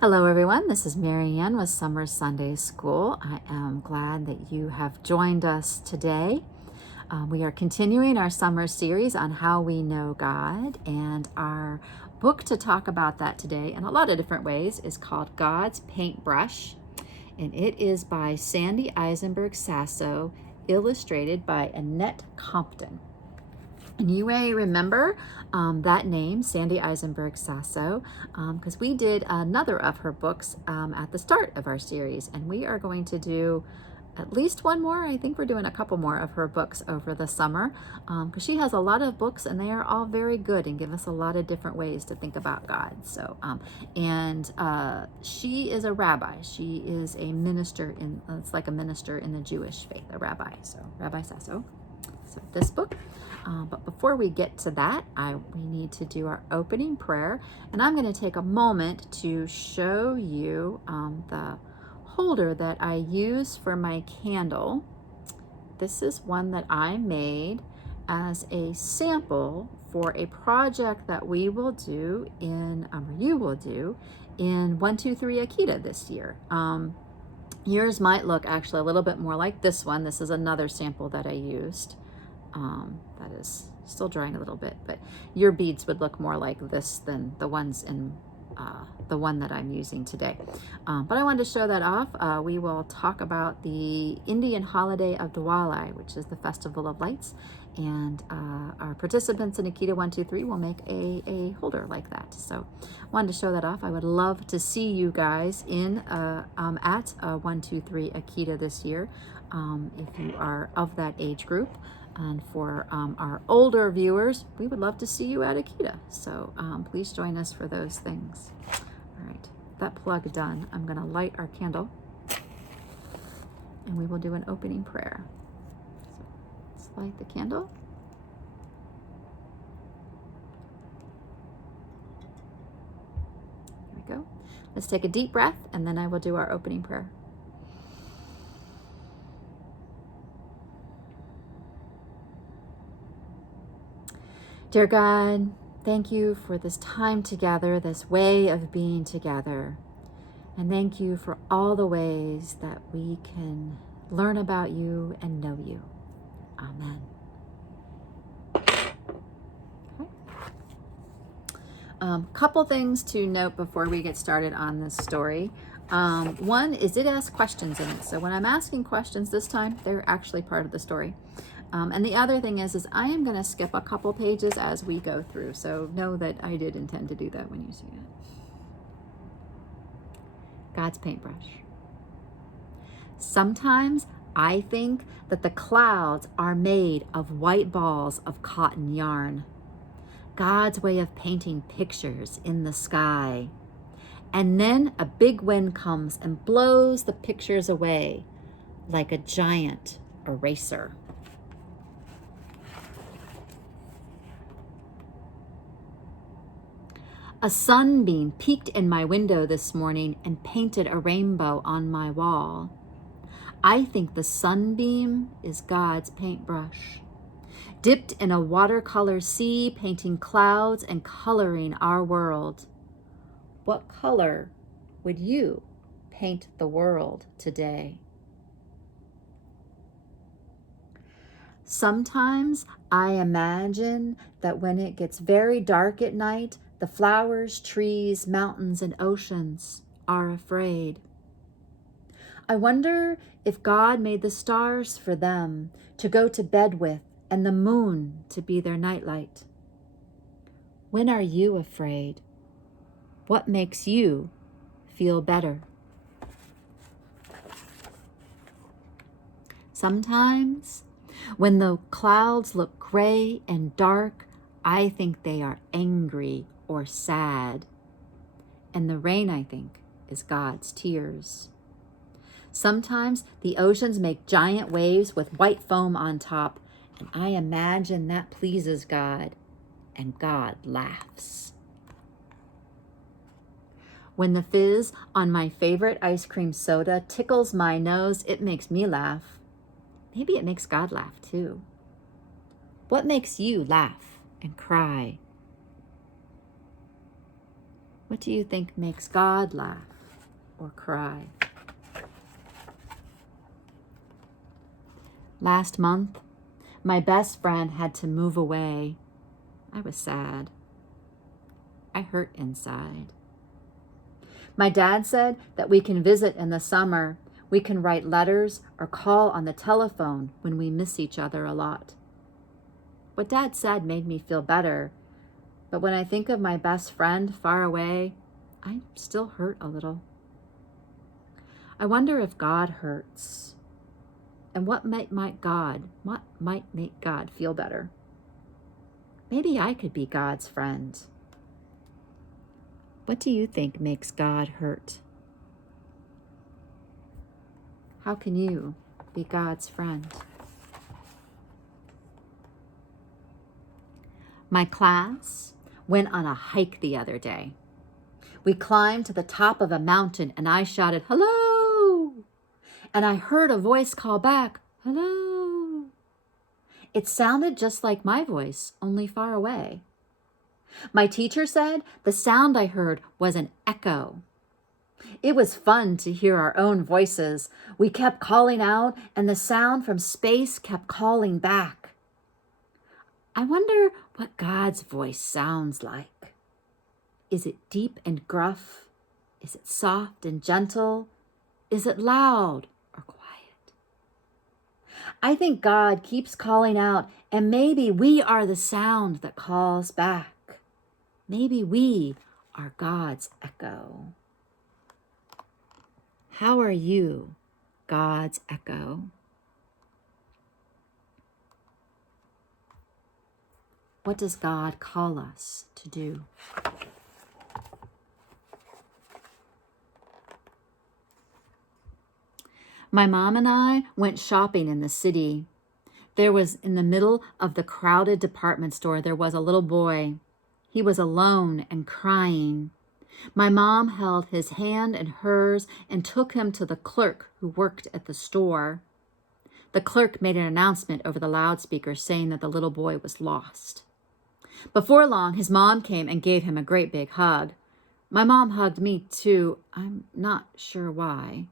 Hello everyone, this is Mary Ann with Summer Sunday School. I am glad that you have joined us today. We are continuing our summer series on how we know God, and our book to talk about that today in a lot of different ways is called God's Paintbrush, and it is by Sandy Eisenberg Sasso, illustrated by Annette Compton. And you may remember that name, Sandy Eisenberg Sasso, because we did another of her books at the start of our series. And we are going to do at least one more. I think we're doing a couple more of her books over the summer, because she has a lot of books and they are all very good and give us a lot of different ways to think about God. So, she is a rabbi. She is a minister it's like a minister in the Jewish faith, a rabbi. So, Rabbi Sasso. So, this book. But before we get to that, we need to do our opening prayer. And I'm going to take a moment to show you the holder that I use for my candle. This is one that I made as a sample for a project that we will do you will do in 123 Akita this year. Yours might look actually a little bit more like this one. This is another sample that I used. That is still drying a little bit, but your beads would look more like this than the ones in the one that I'm using today. But I wanted to show that off. We will talk about the Indian holiday of Diwali, which is the Festival of Lights, and our participants in Akita 123 will make a holder like that. So wanted to show that off. I would love to see you guys at 123 Akita this year, if you are of that age group. And for our older viewers, we would love to see you at Akita. So please join us for those things. All right, that plug done, I'm going to light our candle and we will do an opening prayer. So let's light the candle. There we go. Let's take a deep breath and then I will do our opening prayer. Dear God, thank you for this time together, this way of being together. And thank you for all the ways that we can learn about you and know you. Amen. Okay. Couple things to note before we get started on this story. One is it asks questions in it. So when I'm asking questions this time, they're actually part of the story. And the other thing is I am going to skip a couple pages as we go through. So know that I did intend to do that when you see it. God's paintbrush. Sometimes I think that the clouds are made of white balls of cotton yarn. God's way of painting pictures in the sky. And then a big wind comes and blows the pictures away like a giant eraser. A sunbeam peeked in my window this morning and painted a rainbow on my wall. I think the sunbeam is God's paintbrush, dipped in a watercolor sea, painting clouds and coloring our world. What color would you paint the world today? Sometimes I imagine that when it gets very dark at night, the flowers, trees, mountains, and oceans are afraid. I wonder if God made the stars for them to go to bed with and the moon to be their nightlight. When are you afraid? What makes you feel better? Sometimes, when the clouds look gray and dark, I think they are angry or sad. And the rain, I think, is God's tears. Sometimes the oceans make giant waves with white foam on top, and I imagine that pleases God, and God laughs. When the fizz on my favorite ice cream soda tickles my nose, it makes me laugh. Maybe it makes God laugh too. What makes you laugh and cry? What do you think makes God laugh or cry? Last month, my best friend had to move away. I was sad. I hurt inside. My dad said that we can visit in the summer. We can write letters or call on the telephone when we miss each other a lot. What Dad said made me feel better, but when I think of my best friend far away, I still hurt a little. I wonder if God hurts, and what might make God feel better. Maybe I could be God's friend. What do you think makes God hurt? How can you be God's friend? My class went on a hike the other day. We climbed to the top of a mountain and I shouted, "Hello!" And I heard a voice call back, "Hello!" It sounded just like my voice, only far away. My teacher said the sound I heard was an echo. It was fun to hear our own voices. We kept calling out, and the sound from space kept calling back. I wonder what God's voice sounds like. Is it deep and gruff? Is it soft and gentle? Is it loud or quiet? I think God keeps calling out, and maybe we are the sound that calls back. Maybe we are God's echo. How are you, God's echo? What does God call us to do? My mom and I went shopping in the city. There was, in the middle of the crowded department store, there was a little boy. He was alone and crying. My mom held his hand in hers and took him to the clerk who worked at the store. The clerk made an announcement over the loudspeaker saying that the little boy was lost. Before long, his mom came and gave him a great big hug. My mom hugged me too. I'm not sure why.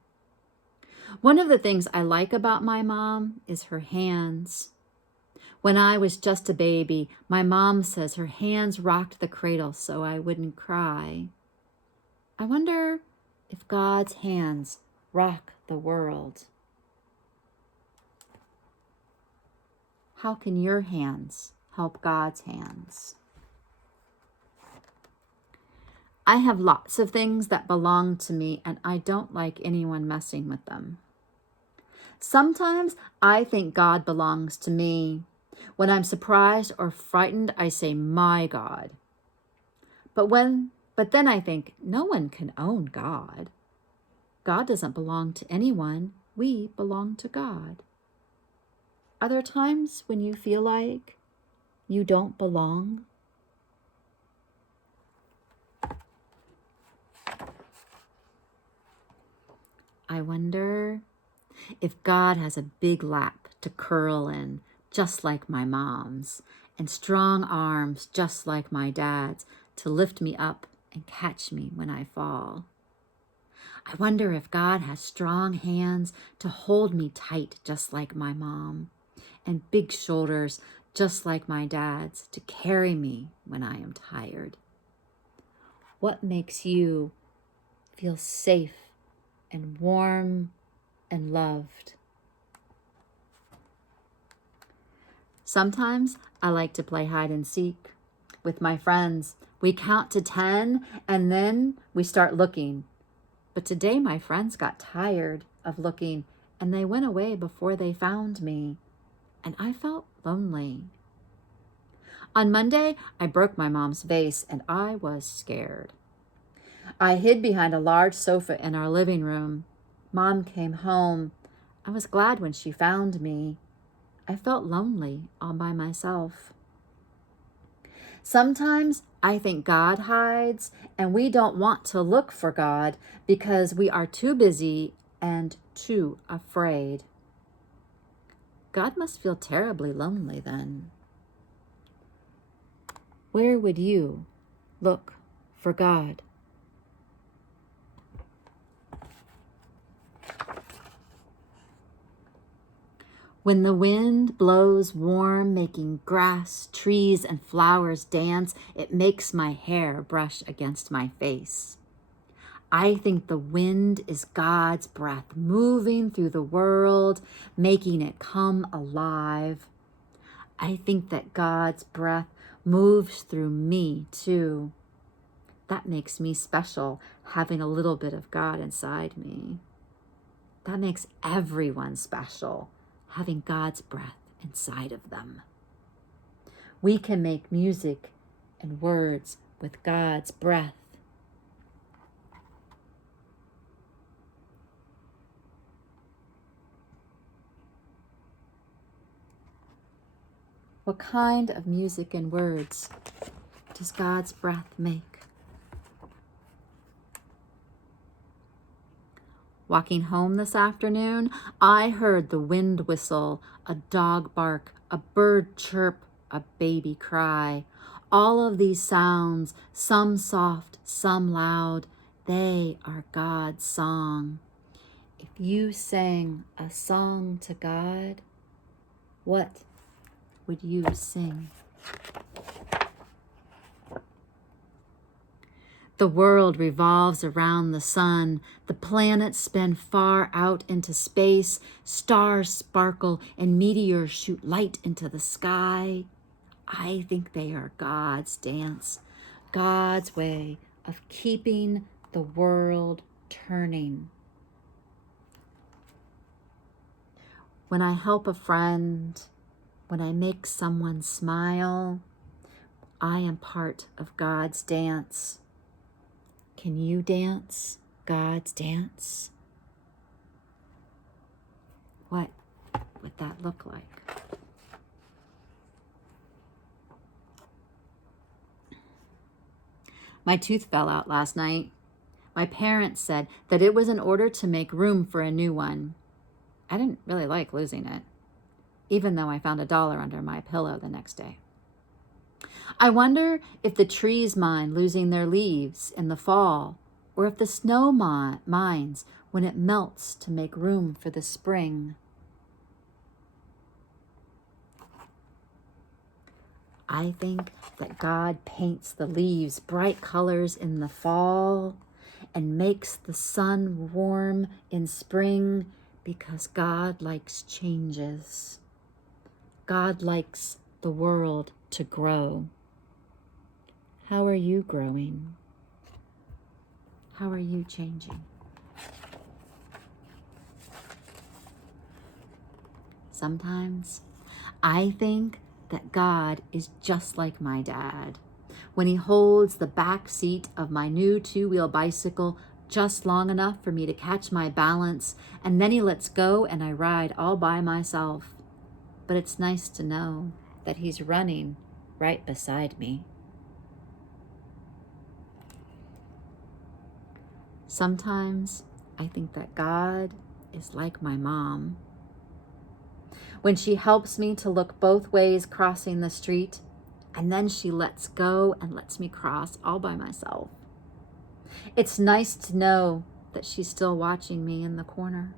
One of the things I like about my mom is her hands. When I was just a baby, my mom says her hands rocked the cradle so I wouldn't cry. I wonder if God's hands rock the world. How can your hands help God's hands? I have lots of things that belong to me, and I don't like anyone messing with them. Sometimes I think God belongs to me. When I'm surprised or frightened, I say, "My God." But then I think, no one can own God. God doesn't belong to anyone. We belong to God. Are there times when you feel like you don't belong? I wonder if God has a big lap to curl in, just like my mom's, and strong arms just like my dad's to lift me up and catch me when I fall. I wonder if God has strong hands to hold me tight just like my mom, and big shoulders just like my dad's to carry me when I am tired. What makes you feel safe and warm and loved? Sometimes I like to play hide and seek with my friends. We count to 10 and then we start looking. But today my friends got tired of looking and they went away before they found me. And I felt lonely. On Monday, I broke my mom's vase and I was scared. I hid behind a large sofa in our living room. Mom came home. I was glad when she found me. I felt lonely all by myself. Sometimes I think God hides and we don't want to look for God because we are too busy and too afraid. God must feel terribly lonely then. Where would you look for God? When the wind blows warm, making grass, trees, and flowers dance, it makes my hair brush against my face. I think the wind is God's breath moving through the world, making it come alive. I think that God's breath moves through me too. That makes me special, having a little bit of God inside me. That makes everyone special, having God's breath inside of them. We can make music and words with God's breath. What kind of music and words does God's breath make? Walking home this afternoon, I heard the wind whistle, a dog bark, a bird chirp, a baby cry. All of these sounds, some soft, some loud, they are God's song. If you sang a song to God, what would you sing? The world revolves around the sun. The planets spin far out into space. Stars sparkle and meteors shoot light into the sky. I think they are God's dance, God's way of keeping the world turning. When I help a friend, when I make someone smile, I am part of God's dance. Can you dance God's dance? What would that look like? My tooth fell out last night. My parents said that it was in order to make room for a new one. I didn't really like losing it, even though I found $1 under my pillow the next day. I wonder if the trees mind losing their leaves in the fall, or if the snow minds when it melts to make room for the spring. I think that God paints the leaves bright colors in the fall and makes the sun warm in spring because God likes changes. God likes the world to grow. How are you growing? How are you changing? Sometimes I think that God is just like my dad when he holds the back seat of my new 2-wheel bicycle just long enough for me to catch my balance, and then he lets go and I ride all by myself. But it's nice to know that he's running right beside me. Sometimes I think that God is like my mom. When she helps me to look both ways crossing the street, and then she lets go and lets me cross all by myself. It's nice to know that she's still watching me in the corner.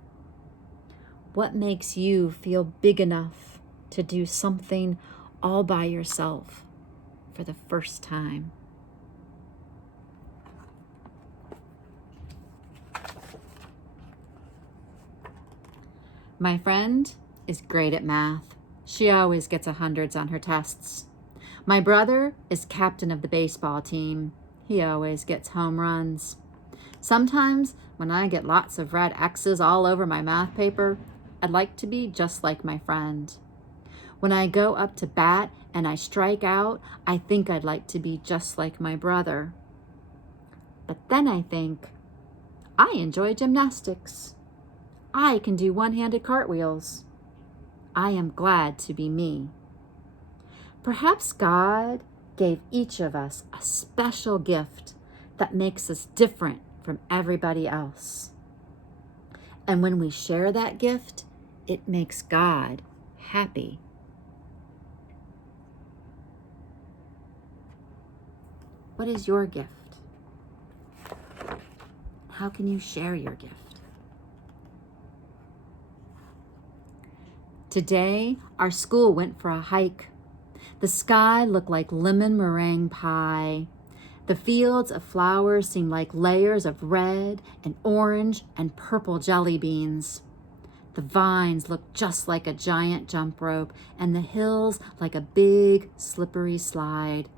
What makes you feel big enough to do something all by yourself for the first time? My friend is great at math. She always gets 100s on her tests. My brother is captain of the baseball team. He always gets home runs. Sometimes when I get lots of red X's all over my math paper, I'd like to be just like my friend. When I go up to bat and I strike out, I think I'd like to be just like my brother. But then I think, I enjoy gymnastics. I can do one-handed cartwheels. I am glad to be me. Perhaps God gave each of us a special gift that makes us different from everybody else. And when we share that gift, it makes God happy. What is your gift? How can you share your gift? Today, our school went for a hike. The sky looked like lemon meringue pie. The fields of flowers seemed like layers of red and orange and purple jelly beans. The vines looked just like a giant jump rope, and the hills like a big, slippery slide.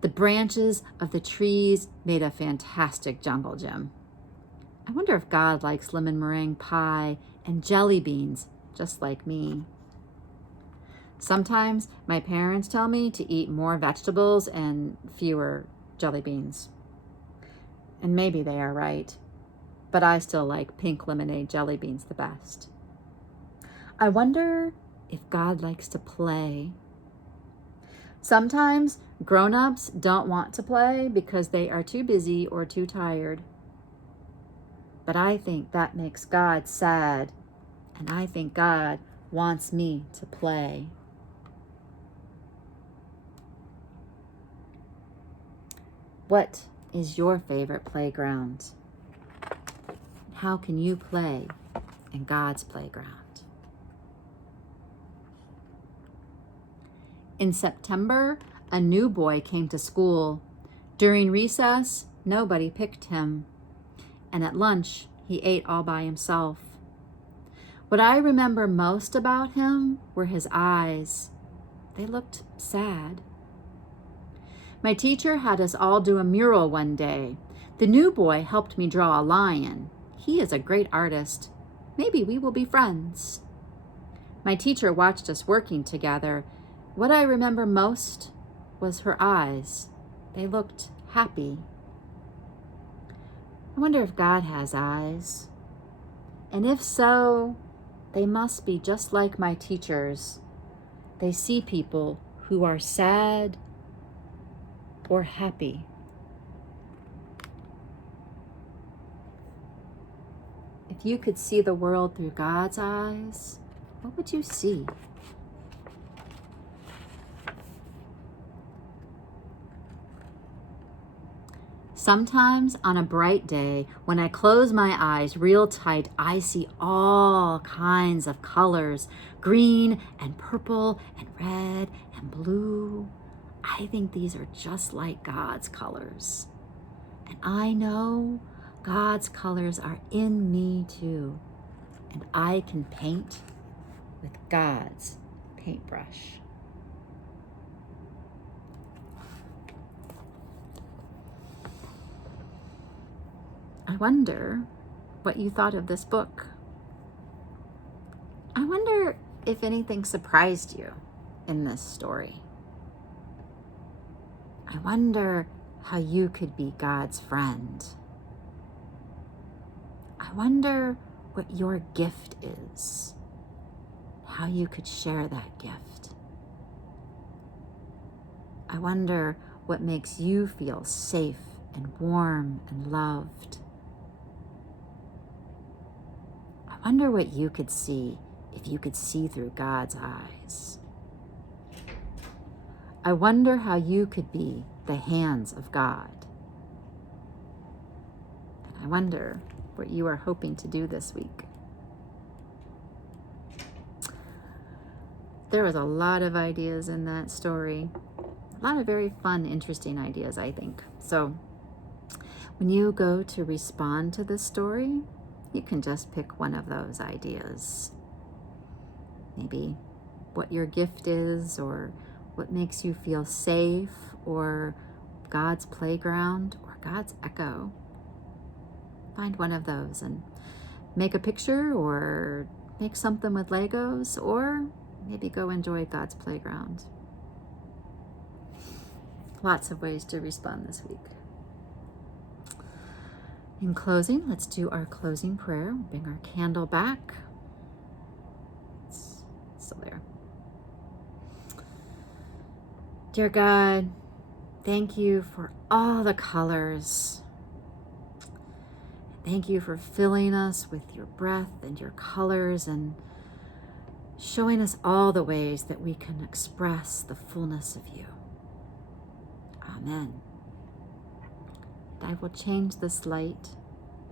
The branches of the trees made a fantastic jungle gym. I wonder if God likes lemon meringue pie and jelly beans, just like me. Sometimes my parents tell me to eat more vegetables and fewer jelly beans. And maybe they are right, but I still like pink lemonade jelly beans the best. I wonder if God likes to play. Sometimes grown-ups don't want to play because they are too busy or too tired. But I think that makes God sad, and I think God wants me to play. What is your favorite playground? How can you play in God's playground? In September, a new boy came to school. During recess, nobody picked him. And at lunch, he ate all by himself. What I remember most about him were his eyes. They looked sad. My teacher had us all do a mural one day. The new boy helped me draw a lion. He is a great artist. Maybe we will be friends. My teacher watched us working together. What I remember most was her eyes. They looked happy. I wonder if God has eyes. And if so, they must be just like my teachers. They see people who are sad or happy. If you could see the world through God's eyes, what would you see? Sometimes on a bright day, when I close my eyes real tight, I see all kinds of colors, green and purple and red and blue. I think these are just like God's colors. And I know God's colors are in me too. And I can paint with God's paintbrush. I wonder what you thought of this book. I wonder if anything surprised you in this story. I wonder how you could be God's friend. I wonder what your gift is, how you could share that gift. I wonder what makes you feel safe and warm and loved. I wonder what you could see if you could see through God's eyes. I wonder how you could be the hands of God. And I wonder what you are hoping to do this week. There was a lot of ideas in that story. A lot of very fun, interesting ideas, I think. So when you go to respond to this story, you can just pick one of those ideas. Maybe what your gift is, or what makes you feel safe, or God's playground, or God's echo. Find one of those and make a picture, or make something with Legos, or maybe go enjoy God's playground. Lots of ways to respond this week. In closing, let's do our closing prayer. Bring our candle back. It's still there. Dear God, thank you for all the colors. Thank you for filling us with your breath and your colors and showing us all the ways that we can express the fullness of you. Amen. I will change this light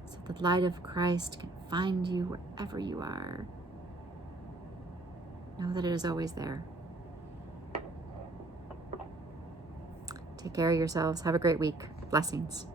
so the light of Christ can find you wherever you are. Know that it is always there. Take care of yourselves. Have a great week. Blessings.